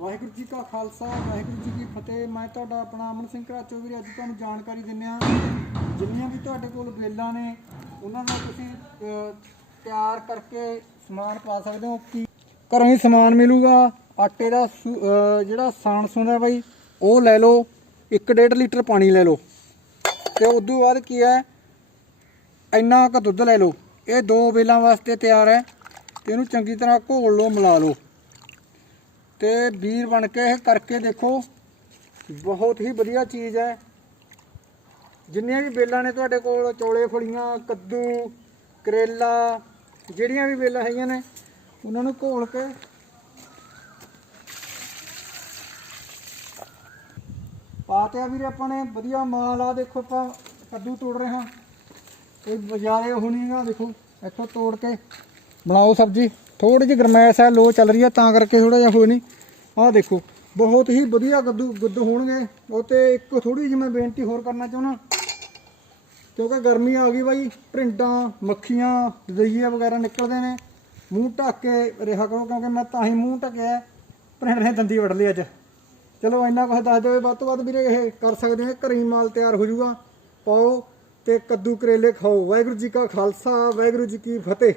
ਵਾਹਿਗੁਰੂ ਜੀ ਕਾ ਖਾਲਸਾ, ਵਾਹਿਗੁਰੂ ਜੀ ਕੀ ਫਤਿਹ। ਮੈਂ ਤੁਹਾਡਾ ਆਪਣਾ ਅਮਨ ਸਿੰਘ ਘਰਾਚੋ ਵੀਰੇ, ਅੱਜ ਤੁਹਾਨੂੰ ਜਾਣਕਾਰੀ ਦਿੰਦੇ ਆ ਜਿੰਨੀਆਂ ਵੀ ਤੁਹਾਡੇ ਕੋਲ ਬੇਲਾਂ ਨੇ, ਉਹਨਾਂ ਨੂੰ ਤੁਸੀਂ ਤਿਆਰ ਕਰਕੇ ਸਮਾਨ ਪਾ ਸਕਦੇ ਹੋ। ਕਿ ਘਰੋਂ ਹੀ ਸਮਾਨ ਮਿਲੂਗਾ। ਆਟੇ ਦਾ ਸੂ- ਜਿਹੜਾ ਸਾਣ ਸੁਣਦਾ ਬਾਈ, ਉਹ ਲੈ ਲਓ। 1.5 ਲੀਟਰ ਪਾਣੀ ਲੈ ਲਓ। ਤੇ ਤੋਂ ਬਾਅਦ ਕੀ ਹੈ, ਇੰਨਾ ਕੁ ਦੁੱਧ ਲੈ ਲਓ। ਇਹ ਦੋ ਬੇਲਾਂ ਵਾਸਤੇ ਤਿਆਰ ਹੈ। ਤੇ ਇਹਨੂੰ ਚੰਗੀ ਤਰ੍ਹਾਂ ਘੋਲ ਲਓ, ਮਿਲਾ ਲਓ। ਤੇ ਵੀਰ ਬਣ ਕੇ ਇਹ ਕਰਕੇ ਦੇਖੋ, ਬਹੁਤ ਹੀ ਵਧੀਆ ਚੀਜ਼ ਹੈ। ਜਿੰਨੀਆਂ ਵੀ ਬੇਲਾਂ ਨੇ ਤੁਹਾਡੇ ਕੋਲ, ਚੋਲੇ, ਫਲੀਆਂ, ਕੱਦੂ, ਕਰੇਲਾ, ਜਿਹੜੀਆਂ ਵੀ ਬੇਲਾਂ ਹੈਗੀਆਂ ਨੇ, ਉਹਨਾਂ ਨੂੰ ਘੋਲ ਕੇ ਪਾਤਿਆ ਵੀਰੇ ਆਪਾਂ ਨੇ, ਵਧੀਆ ਮਾਲ ਆ, ਦੇਖੋ ਆਪਾਂ ਕੱਦੂ ਤੋੜ ਰਹੇ ਹਾਂ। ਕੋਈ ਬਜਾਰੇ ਹੋਣੀਗਾ ਦੇਖੋ, ਇੱਥੋਂ ਤੋੜ ਕੇ। ਬਣਾਓ ਸਬਜੀ। ਥੋੜੀ ਜਿਹੀ ਗਰਮੈਸ਼ ਹੈ, ਲੋ ਚੱਲ ਰਹੀ ਹੈ, ਤਾਂ ਕਰਕੇ ਥੋੜਾ ਜਿਹਾ ਹੋਏ ਨਹੀਂ ਆਹ ਦੇਖੋ, ਬਹੁਤ ਹੀ ਵਧੀਆ ਕੱਦੂ ਗੁੱਦ ਹੋਣਗੇ। ਉਹ ਤੇ ਇੱਕ ਥੋੜੀ ਜਿਹੀ ਮੈਂ ਬੇਨਤੀ ਹੋਰ ਕਰਨਾ ਚਾਹੁੰਦਾ। ਕਿਉਂਕਿ ਗਰਮੀ ਆ ਗਈ ਬਾਈ, ਪ੍ਰਿੰਟਾਂ, ਮੱਖੀਆਂ ਦਈਏ ਵਗੈਰਾ ਨਿਕਲਦੇ ਨੇ। ਮੂੰਹ ਢੱਕ ਕੇ ਰਿਹਾ ਕਰੋ, ਕਿਉਂਕਿ ਮੈਂ ਤਾਂ ਹੀ ਮੂੰਹ ਢੱਕਿਆ ਪ੍ਰਿੰਟ ਨੇ ਦੰਦੀ ਵੜ ਲਈ ਅੱਜ। ਚਲੋ, ਇੰਨਾ ਕੁਝ ਦੱਸ ਦਿਓ ਵੱਧ ਤੋਂ ਵੱਧ ਵੀਰੇ ਇਹ ਕਰ ਸਕਦੇ ਆ। ਘਰੇ ਮਾਲ ਤਿਆਰ ਹੋ ਜਾਊਗਾ। ਪਾਓ ਤੇ ਕੱਦੂ ਕਰੇਲੇ ਖਾਓ। ਵਾਹਿਗੁਰੂ ਜੀ ਕਾ ਖਾਲਸਾ, ਵਾਹਿਗੁਰੂ ਜੀ ਕੀ ਫਤਿਹ।